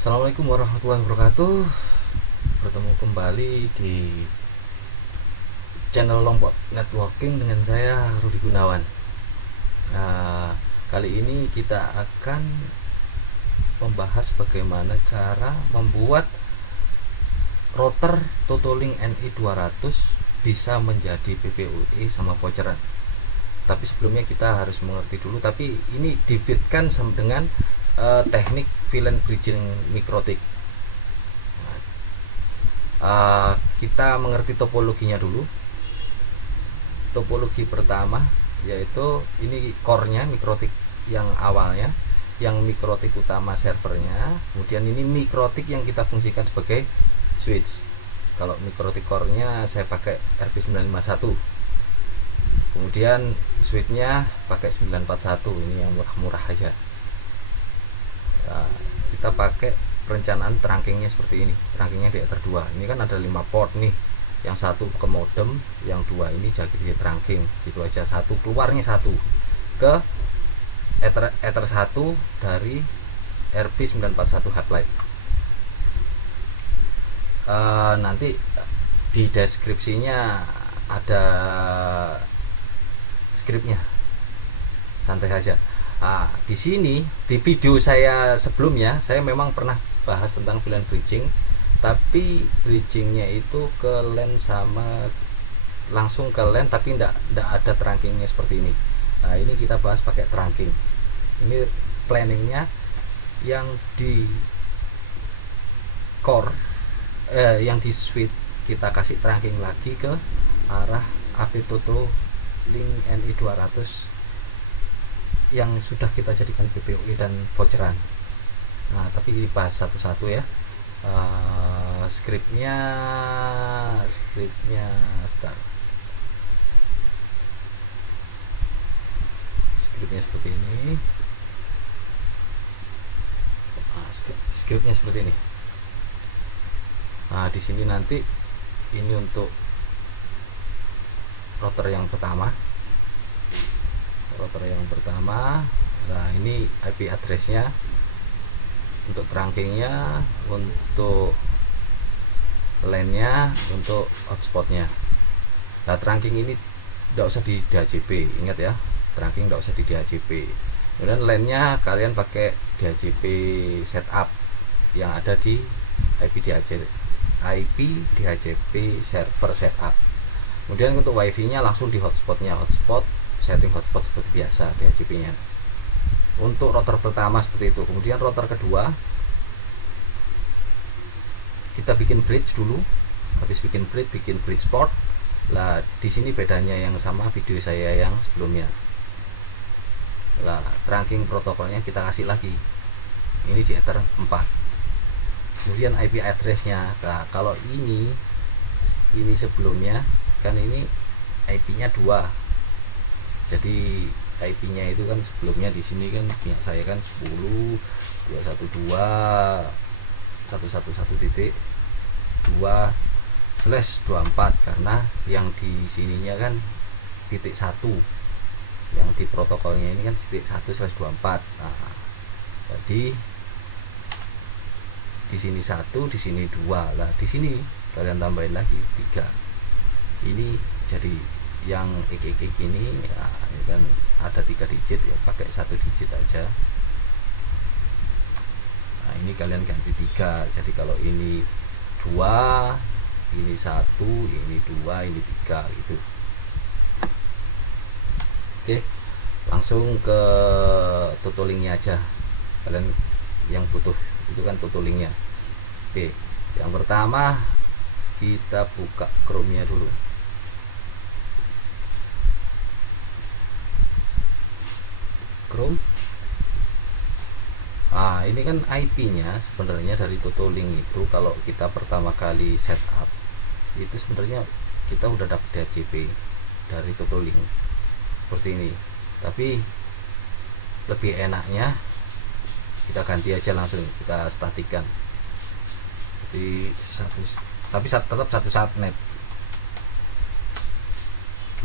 Assalamualaikum warahmatullahi wabarakatuh. Bertemu kembali di channel Lombok Networking dengan saya Rudi Gunawan. Nah, kali ini kita akan membahas bagaimana cara membuat router Totolink NI200 bisa menjadi PPOE sama voucheran. Tapi sebelumnya kita harus mengerti dulu, tapi ini difitkan dengan teknik VLAN bridging MikroTik. Kita mengerti topologinya dulu. Topologi pertama yaitu ini core-nya MikroTik yang awalnya, yang MikroTik utama servernya, kemudian ini MikroTik yang kita fungsikan sebagai switch. Kalau MikroTik core-nya saya pakai RP951, kemudian switch-nya pakai 941, ini yang murah-murah aja. Kita pakai perencanaan trankingnya seperti ini. Trankingnya di ether 2. Ini kan ada 5 port nih. Yang satu ke modem, yang dua ini jadi trunking. Gitu aja. Satu keluarnya satu ke ether 1 dari RP941 Highlight. Nanti di deskripsinya ada skripnya. Santai aja. Di sini di video saya sebelumnya saya memang pernah bahas tentang VLAN bridging, tapi bridgingnya itu ke LAN sama langsung ke LAN, tapi tidak ada trunkingnya seperti ini. Nah, ini kita bahas pakai trunking. Ini planningnya yang di core, yang di switch kita kasih trunking lagi ke arah AP Totolink NI200 yang sudah kita jadikan PPOE dan voucheran. Nah, tapi dibahas satu-satu ya. Skripnya bentar. Skripnya seperti ini. Skripnya seperti ini. Nah, di sini nanti ini untuk router yang pertama. Nah, ini IP addressnya untuk trunkingnya, untuk LAN-nya, untuk hotspotnya. Nah, trunking ini tidak usah di DHCP, ingat ya, trunking tidak usah di DHCP. Kemudian LAN-nya kalian pakai DHCP setup yang ada di IP DHCP server setup. Kemudian untuk WiFi-nya langsung di hotspotnya, setting hotspot seperti biasa DHCP-nya. Untuk router pertama seperti itu. Kemudian router kedua kita bikin bridge dulu. Habis bikin bridge port. Lah, di sini bedanya yang sama video saya yang sebelumnya. Lah, trunking protokolnya kita kasih lagi. Ini di ether 4. Kemudian IP address-nya. Nah, kalau ini sebelumnya kan ini IP-nya 2. Jadi IP-nya itu kan sebelumnya di sini kan punya saya kan 10.211.2/24, karena yang di sininya kan titik 1, yang di protokolnya ini kan titik 1/24. Nah, jadi di sini 1, di sini 2. Lah, di sini kalian tambahin lagi 3. Ini jadi yang ik ini ya, ini kan ada 3 digit ya, pakai 1 digit aja. Nah, ini kalian ganti 3. Jadi kalau ini 2, ini 1, ini 2, ini 3 gitu. Oke, langsung ke Totolinknya aja. Kalian yang butuh itu kan Totolinknya. Oke, yang pertama kita buka Chrome-nya dulu. Chrome. Ini kan IP-nya sebenarnya dari Totolink itu, kalau kita pertama kali setup itu sebenarnya kita udah dapat DHCP dari Totolink seperti ini. Tapi lebih enaknya kita ganti aja, langsung kita statikan. Jadi tetap satu subnet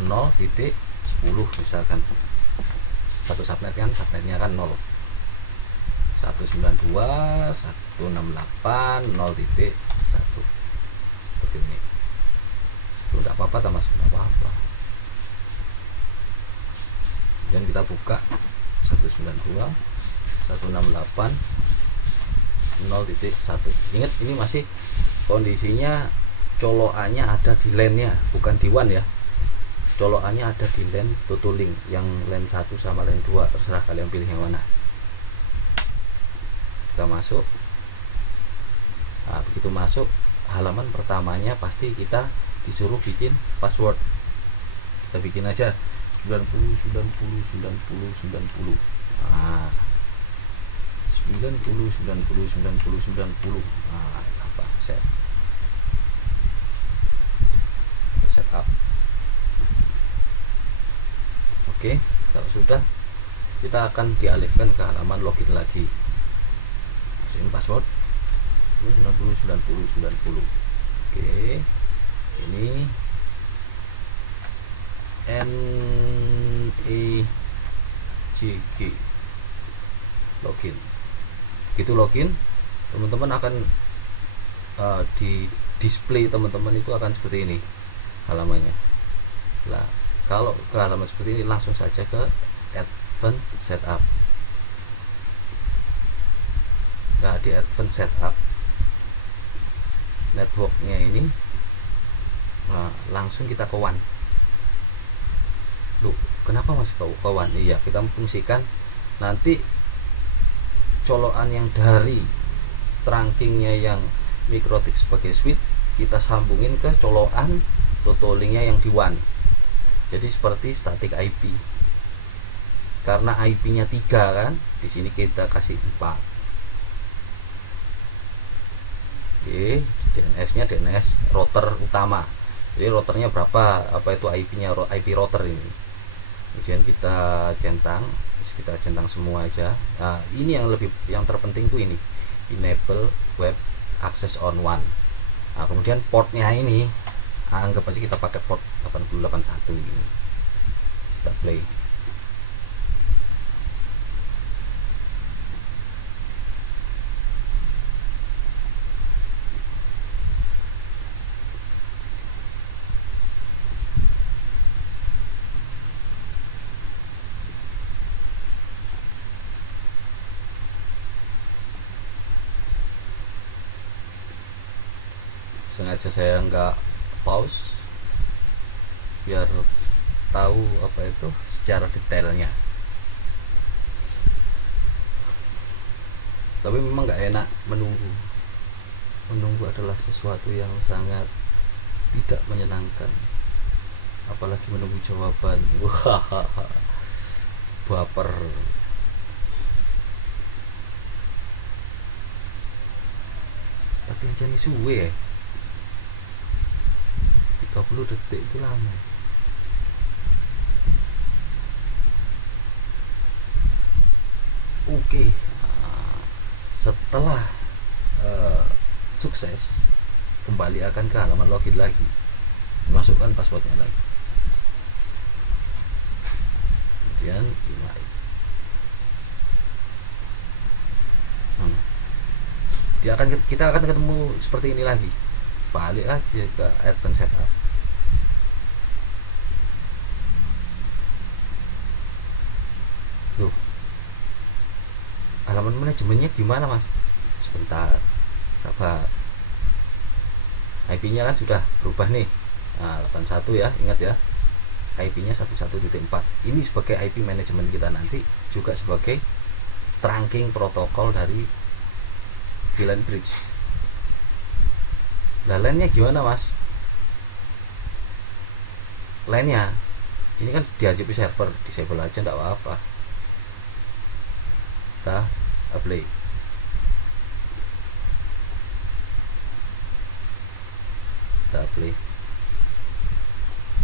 0.10 misalkan. Satu subnet kan, subnetnya kan 0. 192.168.0.1 seperti ini. Tuh, tidak apa-apa tambah, tidak apa-apa. Dan kita buka 192.168.0.1. Ingat, ini masih kondisinya colokannya ada di LAN-nya, bukan di WAN ya. Colokannya ada di LAN Totolink, yang LAN 1 sama LAN 2, terserah kalian pilih yang mana. Kita masuk. Nah, begitu masuk, halaman pertamanya pasti kita disuruh bikin password. Kita bikin aja 90. Nah, 90. Nah, apa? Setup. Oke, kalau sudah, kita akan dialihkan ke halaman login lagi. Masukin password 90. Oke, ini NEGG login. Gitu login, teman-teman akan di display teman-teman itu akan seperti ini halamannya. Nah, kalau ke halaman seperti ini, langsung saja ke Advanced Setup. Nah, di Advanced Setup, networknya ini, nah, langsung kita ke WAN. Loh, kenapa masuk ke WAN? Iya, kita memfungsikan nanti colokan yang dari trunkingnya yang MikroTik sebagai switch, kita sambungin ke colokan Totolinknya yang di WAN. Jadi seperti static IP. Karena IP-nya 3 kan, di sini kita kasih 4. Oke, DNS-nya DNS router utama. Jadi routernya berapa? Apa itu IP-nya? IP router ini. Kemudian kita centang semua aja. Nah, ini yang terpenting tuh ini, enable web access on WAN. Nah, kemudian portnya ini, anggap aja kita pakai port 8081 ini. Kita play. Sengaja saya nggak pause biar tahu apa itu secara detailnya. Tapi memang nggak enak menunggu adalah sesuatu yang sangat tidak menyenangkan, apalagi menunggu jawaban. Wah, baper. Tapi yang jadi suwe ya, 30 detik itu lama. Oke, setelah sukses, kembali akan ke halaman login lagi, masukkan passwordnya lagi, kemudian invite. Kita akan ketemu seperti ini lagi. Balik aja ke Advanced Setup. Loh, halaman manajemennya gimana mas? Sebentar, sabar. IP-nya kan sudah berubah nih. Nah, 81 ya, ingat ya. IP-nya 11.4. Ini sebagai IP manajemen kita, nanti juga sebagai trunking protokol dari VLAN bridge. Nah, LAN-nya gimana mas? LAN-nya ini kan di HCP server, disable aja enggak apa-apa. Kita apply. Kita apply.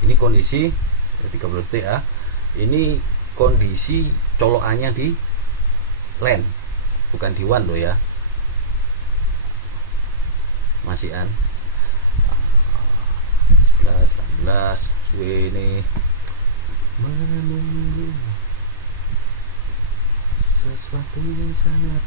Ini kondisi 30 detik ya. Ini kondisi colokannya di LAN, bukan di WAN loh ya. Masih an 11 ini menunggu sesuatu yang sangat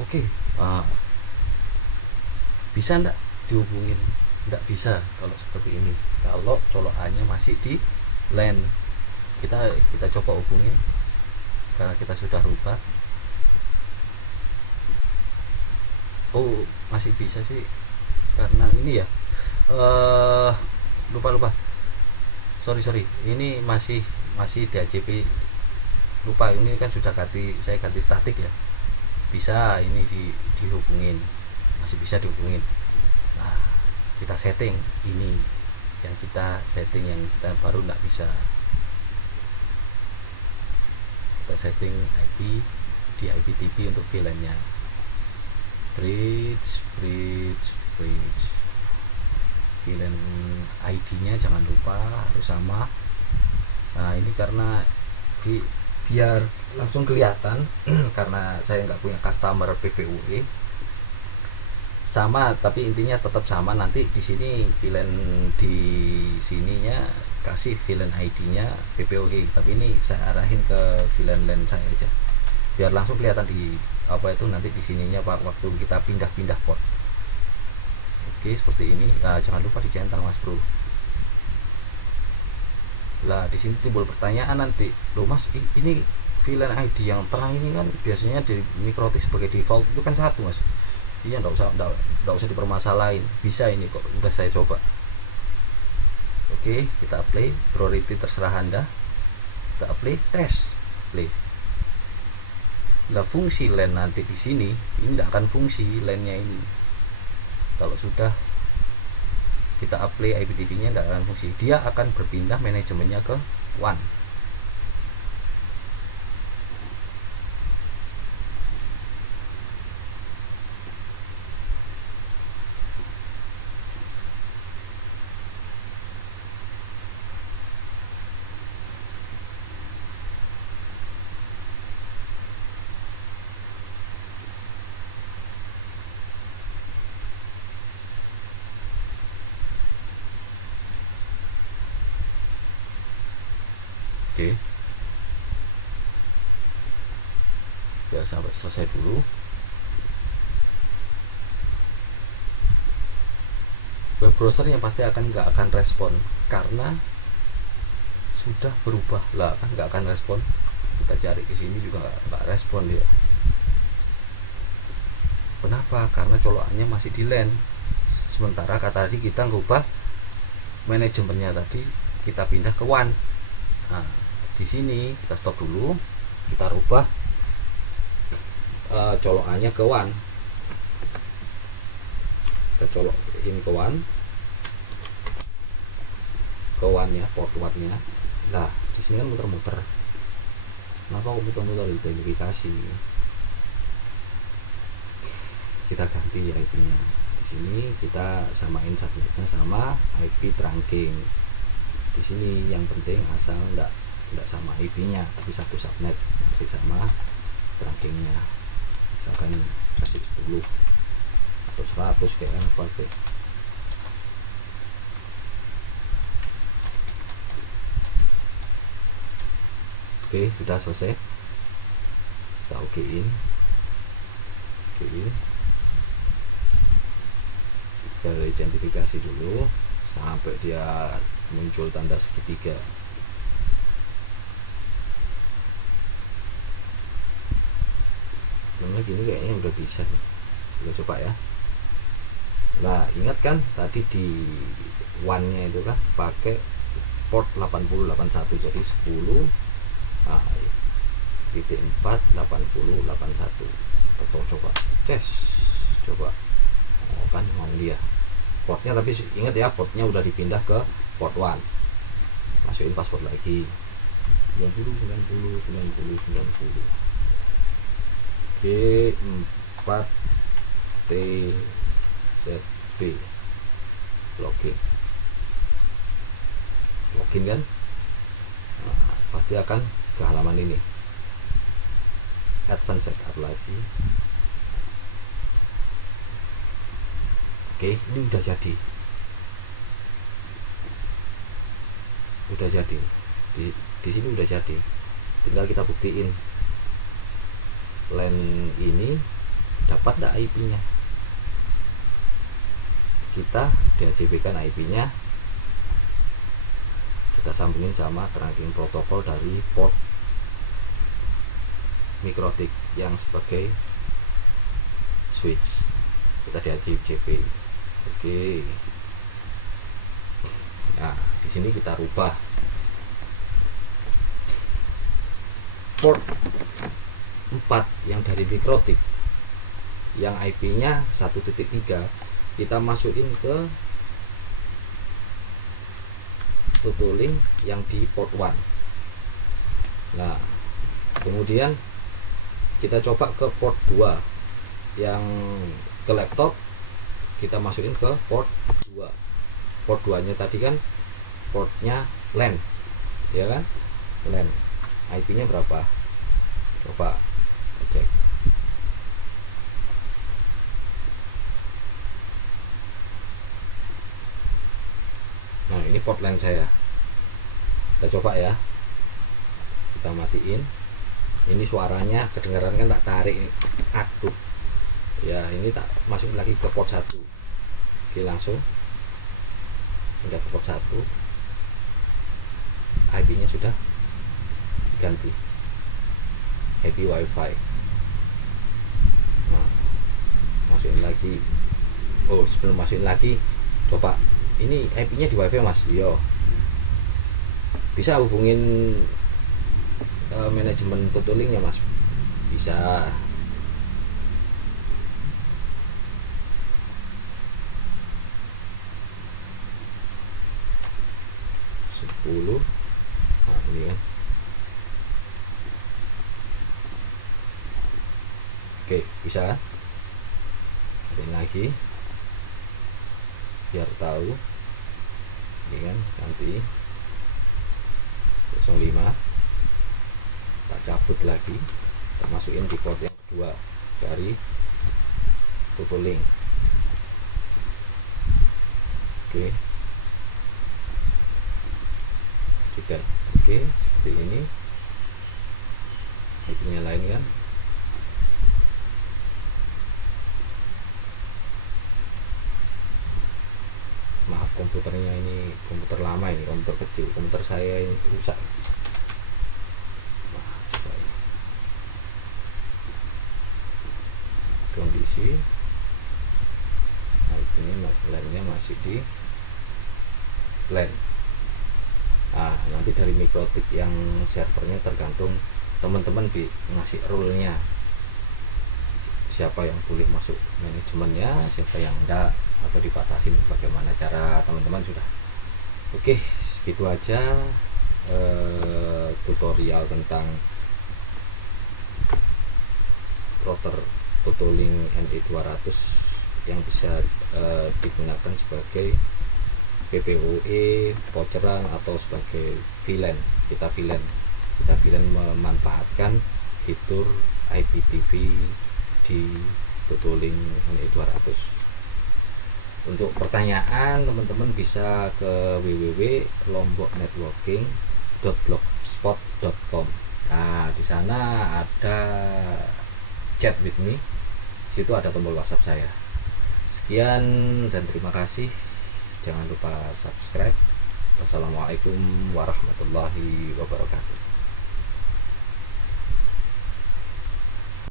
Oke. Bisa enggak dihubungin? Enggak bisa kalau seperti ini. Kalau colokannya masih di LAN, kita coba hubungin karena kita sudah rubah. Oh, masih bisa sih karena ini ya. Lupa. Sorry. Ini masih DHCP. Lupa, ini kan sudah saya ganti statik ya. Bisa ini dihubungin, masih bisa dihubungin. Nah, kita setting ini yang kita baru nggak bisa. Kita setting IP di IPTV untuk VLAN-nya. Bridge VLAN ID-nya jangan lupa harus sama. Nah, ini karena biar langsung kelihatan karena saya nggak punya customer PPUE sama, tapi intinya tetap sama. Nanti di sini VLAN di sininya kasih VLAN ID-nya PPUE, tapi ini saya arahin ke VLAN LAN saya aja biar langsung kelihatan di nanti di sininya waktu kita pindah port. Oke, seperti ini. Nah, jangan lupa dicentang Mas Bro. Lah di sini timbul pertanyaan nanti, loh Mas, ini VLAN ID yang terang ini kan biasanya di Mikrotik sebagai default itu kan 1 Mas. Iya, nggak usah dipermasalahin. Bisa ini kok, udah saya coba. Oke, kita play. Priority terserah Anda. Kita play, tes, play. Lah fungsi LAN nanti di sini ini tidak akan fungsi LAN-nya ini. Kalau sudah kita apply IPTV-nya tidak akan fungsi. Dia akan berpindah manajemennya ke WAN. Oke. Ya, sampai selesai dulu. Web browser yang pasti nggak akan respon karena sudah berubah lah, kan nggak akan respon. Kita cari ke sini juga nggak respon dia. Kenapa? Karena colokannya masih di LAN. Sementara tadi kita ngubah manajemennya, tadi kita pindah ke WAN. Nah, di sini kita stop dulu, kita rubah colokannya ke WAN. Kita colok ini ke WAN ya, port WAN-nya. Nah, di sini kan muter-muter. Kenapa kok muter-muter? Identifikasi. Kita ganti IP-nya. Di sini kita samain subnetnya sama IP trunking. Di sini yang penting asal enggak sama IP-nya, tapi satu subnet masih sama trunkingnya. Misalkan kasih 10 atau 100 kayak yang pakai. Oke, sudah selesai. Kita okein. Kita identifikasi dulu sampai dia muncul tanda segitiga. Namanya gini kayaknya udah bisa nih. Kita coba ya. Nah, ingat kan tadi di WAN-nya itu kan pakai port 8081, jadi 10 titik 4 80 81. Kita coba coba. Oh, kan mau dia portnya, tapi ingat ya, portnya udah dipindah ke port 1. Masukin password lagi 90 G4 TZB. login kan. Nah, pasti akan ke halaman ini, advance setup lagi. Oke, ini udah jadi. udah jadi. Di sini udah jadi, tinggal kita buktiin LAN ini dapat enggak IP-nya. Kita DHCP kan IP-nya, kita sambungin sama trunking protokol dari port MikroTik yang sebagai switch. Kita DHCP. Oke. Nah, di sini kita rubah port 4 yang dari MikroTik yang IP-nya 1.3, kita masukin ke Tutulink yang di port 1. Nah, kemudian kita coba ke port 2 yang ke laptop, kita masukin ke port 2. Port 2 nya tadi kan portnya LAN, ya kan, LAN. IP-nya berapa? Coba cek. Nah, ini port LAN saya. Kita coba ya. Kita matiin. Ini suaranya kedengaran kan, tak tarik ini. Aduh. Ya, ini tak masukin lagi ke port 1. Oke, langsung. Udah ke port 1. IP-nya sudah ganti. IP WiFi. Nah, masukin lagi. Oh, sebelum masukin lagi, coba. Ini IP-nya di WiFi Mas. Iya. Bisa hubungin manajemen Tutulink-nya Mas. Bisa. Nah, ini kan. Oke, bisa. Ada lagi. Biar tahu. Ini kan nanti 05 kita cabut lagi, kita masukin di port yang kedua dari Tutulink. Oke, kita oke seperti ini. IP-nya lain kan. Maaf, komputernya ini komputer lama, ini komputer kecil, komputer saya ini rusak. Kondisi ini LAN-nya masih di LAN. Nah, nanti dari MikroTik yang servernya tergantung teman-teman ngasih rule-nya, siapa yang boleh masuk manajemennya, siapa yang enggak, atau dibatasin bagaimana cara teman-teman sudah. Oke, segitu aja tutorial tentang router Tutulink NE200 yang bisa digunakan sebagai PPOE, voucheran, atau sebagai VLAN. Kita VLAN memanfaatkan fitur IPTV di Tutulink NE200. Untuk pertanyaan teman-teman bisa ke www.lomboknetworking.blogspot.com. Nah, di sana ada chat with me. Situ ada tombol WhatsApp saya. Sekian dan terima kasih. Jangan lupa subscribe. Wassalamualaikum warahmatullahi wabarakatuh.